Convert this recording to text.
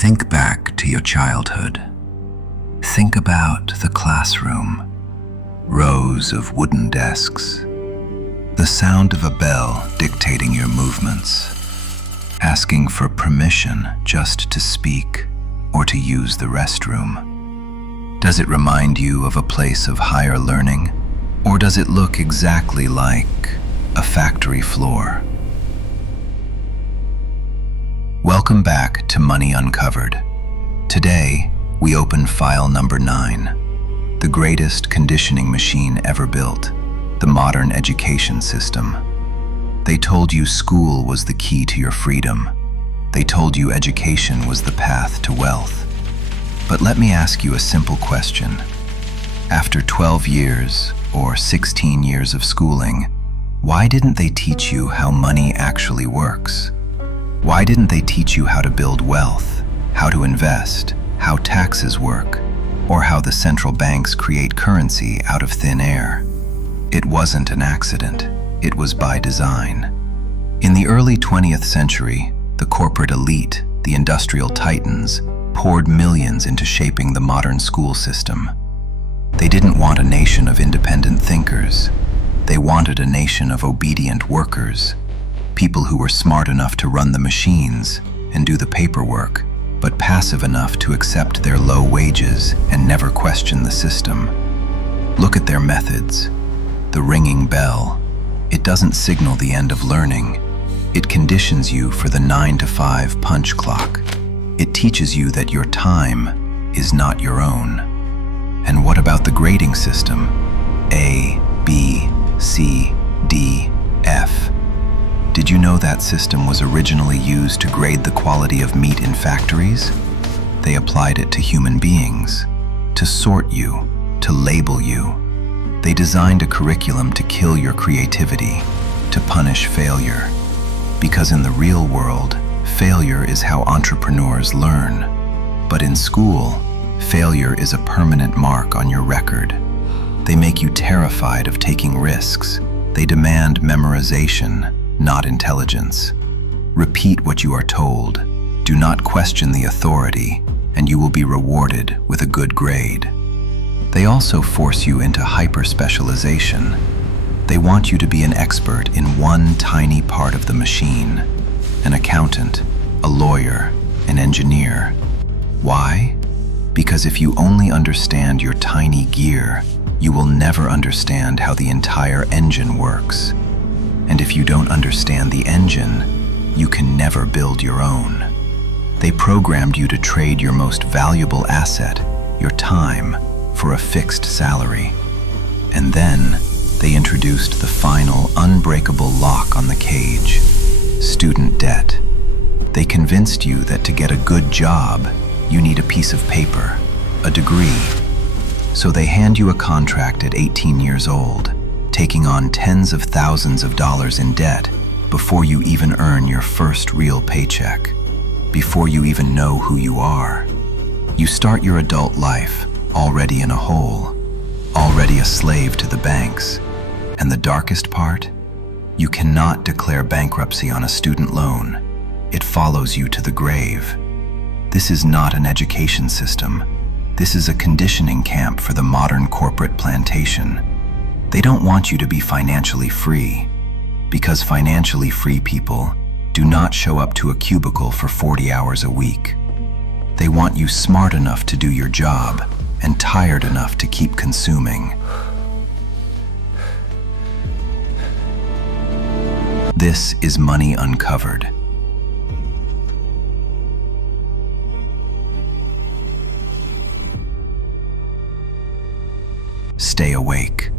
Think back to your childhood. Think about the classroom, rows of wooden desks, the sound of a bell dictating your movements, asking for permission just to speak or to use the restroom. Does it remind you of a place of higher learning, or does it look exactly like a factory floor? Welcome back to Money Uncovered. Today, we open file number 9, the greatest conditioning machine ever built, the modern education system. They told you school was the key to your freedom. They told you education was the path to wealth. But let me ask you a simple question. After 12 years or 16 years of schooling, why didn't they teach you how money actually works? Why didn't they teach you how to build wealth, how to invest, how taxes work, or how the central banks create currency out of thin air? It wasn't an accident. It was by design. In the early 20th century, the corporate elite, the industrial titans, poured millions into shaping the modern school system. They didn't want a nation of independent thinkers. They wanted a nation of obedient workers, people who were smart enough to run the machines and do the paperwork, but passive enough to accept their low wages and never question the system. Look at their methods. The ringing bell. It doesn't signal the end of learning. It conditions you for the 9-to-5 punch clock. It teaches you that your time is not your own. And what about the grading system? A, B, C, D, F. Did you know that system was originally used to grade the quality of meat in factories? They applied it to human beings, to sort you, to label you. They designed a curriculum to kill your creativity, to punish failure. Because in the real world, failure is how entrepreneurs learn. But in school, failure is a permanent mark on your record. They make you terrified of taking risks. They demand memorization, not intelligence. Repeat what you are told. Do not question the authority, and you will be rewarded with a good grade. They also force you into hyper-specialization. They want you to be an expert in one tiny part of the machine, an accountant, a lawyer, an engineer. Why? Because if you only understand your tiny gear, you will never understand how the entire engine works. And if you don't understand the engine, you can never build your own. They programmed you to trade your most valuable asset, your time, for a fixed salary. And then they introduced the final unbreakable lock on the cage, student debt. They convinced you that to get a good job, you need a piece of paper, a degree. So they hand you a contract at 18 years old, taking on tens of thousands of dollars in debt before you even earn your first real paycheck, before you even know who you are. You start your adult life already in a hole, already a slave to the banks. And the darkest part? You cannot declare bankruptcy on a student loan. It follows you to the grave. This is not an education system. This is a conditioning camp for the modern corporate plantation. They don't want you to be financially free, because financially free people do not show up to a cubicle for 40 hours a week. They want you smart enough to do your job and tired enough to keep consuming. This is Money Uncovered. Stay awake.